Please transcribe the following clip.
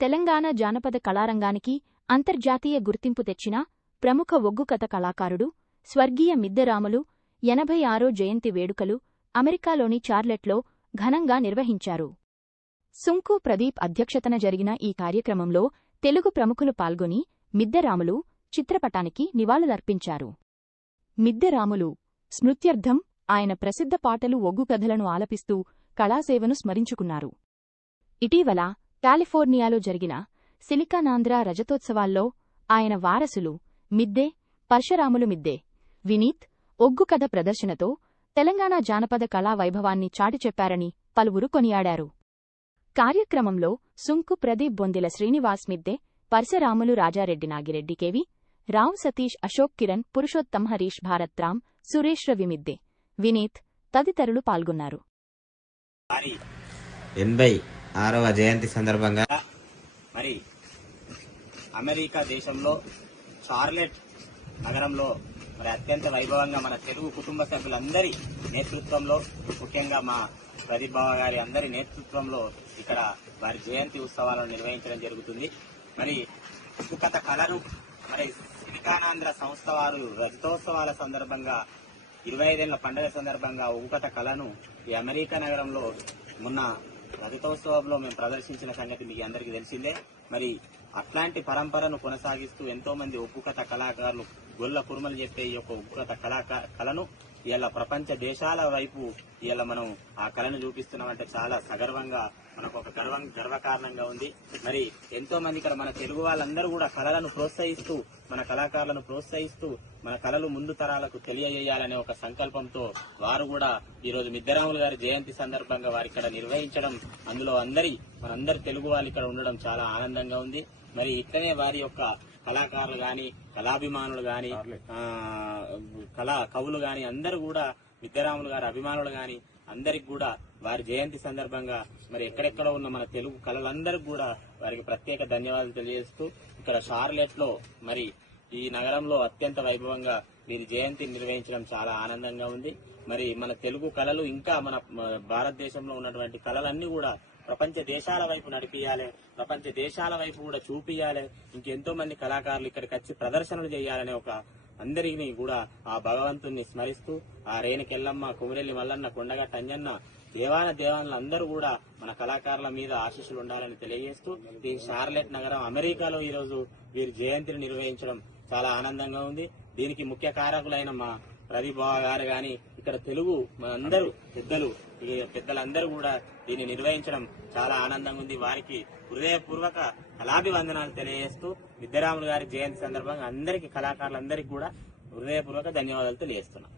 తెలంగాణ జానపద కళారంగానికి అంతర్జాతీయ గుర్తింపు తెచ్చిన ప్రముఖ ఒగ్గు కథ కళాకారుడు స్వర్గీయ మిద్దె రాములు 86వ జయంతి వేడుకలు అమెరికాలోని చార్లెట్లో ఘనంగా నిర్వహించారు. సుంకు ప్రదీప్ అధ్యక్షతన జరిగిన ఈ కార్యక్రమంలో తెలుగు ప్రముఖులు పాల్గొని మిద్దె రాములు చిత్రపటానికి నివాళులర్పించారు. మిద్దె రాములు స్మృత్యర్థం ఆయన ప్రసిద్ధ పాటలు ఒగ్గు కథలను ఆలపిస్తూ కళాసేవను స్మరించుకున్నారు. ఇటీవల కాలిఫోర్నియాలో జరిగిన సిలికానాంధ్ర రజతోత్సవాల్లో ఆయన వారసులు మిద్దె పరశురాములు మిద్దె వినీత్ ఒగ్గు కథ ప్రదర్శనతో తెలంగాణ జానపద కళా వైభవాన్ని చాటి చెప్పారని పలువురు కొనియాడారు. కార్యక్రమంలో సుంకు ప్రదీప్ బొందిల శ్రీనివాస్ మిద్దె పరశురాములు రాజారెడ్డి నాగిరెడ్డి కేవి రావ్ సతీష్ అశోక్ కిరణ్ పురుషోత్తం హరీష్ భారత్ రామ్ సురేష్ రవి మిద్దె వినీత్ తదితరులు పాల్గొన్నారు. 86వ జయంతి సందర్భంగా మరి అమెరికా దేశంలో చార్లెట్ నగరంలో మరి అత్యంత వైభవంగా మన తెలుగు కుటుంబ సభ్యులందరి నేతృత్వంలో, ముఖ్యంగా మా ప్రదీప్ బావ గారి అందరి నేతృత్వంలో ఇక్కడ వారి జయంతి ఉత్సవాలను నిర్వహించడం జరుగుతుంది. మరి ఒగ్గు కథ కళను మరి సిలికానాంధ్ర సంస్థ వారు రజతోత్సవాల సందర్భంగా 25 పండుగ సందర్భంగా ఒగ్గు కథ కళను ఈ అమెరికా నగరంలో మొన్న రజతోత్సవంలో మేము ప్రదర్శించిన సంగతి మీకు అందరికీ తెలిసిందే. మరి అట్లాంటి పరంపరను కొనసాగిస్తూ ఎంతో మంది ఒగ్గు కథ కళాకారులు గొల్ల కురుమలు చెప్పే ఈ యొక్క ఒగ్గు కథ కళను ఇలా ప్రపంచ దేశాల వైపు ఇలా మనం ఆ కళను చూపిస్తున్నామంటే చాలా సగర్వంగా మనకు ఒక గర్వకారణంగా ఉంది. మరి ఎంతో మంది ఇక్కడ మన తెలుగు వాళ్ళందరూ కూడా కళలను ప్రోత్సహిస్తూ, మన కళాకారులను ప్రోత్సహిస్తూ మన కళలు ముందు తరాలకు తెలియజేయాలనే ఒక సంకల్పంతో వారు కూడా ఈరోజు మిద్దెరాములు గారి జయంతి సందర్భంగా వారి ఇక్కడ నిర్వహించడం, అందులో మనందరి తెలుగు వాళ్ళు ఇక్కడ ఉండడం చాలా ఆనందంగా ఉంది. మరి ఇట్లనే వారి యొక్క కళాకారులు గాని, కళాభిమానులు గాని, కవులు గాని అందరూ కూడా మిద్దెరాములు గారి అభిమానులు గాని అందరికి కూడా వారి జయంతి సందర్భంగా మరి ఎక్కడెక్కడ ఉన్న మన తెలుగు కళలందరికీ కూడా వారికి ప్రత్యేక ధన్యవాదాలు తెలియజేస్తూ ఇక్కడ షార్లెట్ లో మరి ఈ నగరంలో అత్యంత వైభవంగా వీరి జయంతిని నిర్వహించడం చాలా ఆనందంగా ఉంది. మరి మన తెలుగు కళలు ఇంకా మన భారతదేశంలో ఉన్నటువంటి కళలన్నీ కూడా ప్రపంచ దేశాల వైపు నడిపియాలి, ప్రపంచ దేశాల వైపు కూడా చూపియాలి. ఇంకెంతో మంది కళాకారులు ఇక్కడికి వచ్చి ప్రదర్శనలు చేయాలనే ఒక అందరినీ కూడా ఆ భగవంతుని స్మరిస్తూ ఆ రేణుకెల్లమ్మ, కుమిరెల్లి మల్లన్న, కొండగట్ట అంజన్న, దేవానులు అందరూ కూడా మన కళాకారుల మీద ఆశీస్సులు ఉండాలని తెలియజేస్తూ ఈ షార్లెట్ నగరం అమెరికాలో ఈరోజు వీరి జయంతిని నిర్వహించడం చాలా ఆనందంగా ఉంది. దీనికి ముఖ్య కారకులైన మా ప్రదీప్ బావ గారు గాని, ఇక్కడ తెలుగు మనందరూ పెద్దలందరూ కూడా దీన్ని నిర్వహించడం చాలా ఆనందంగా ఉంది. వారికి హృదయపూర్వక కళాభివందనాలు తెలియజేస్తూ మిద్దెరాములు గారి జయంతి సందర్భంగా అందరికీ కళాకారులందరికీ కూడా హృదయపూర్వక ధన్యవాదాలు తెలియజేస్తున్నాం.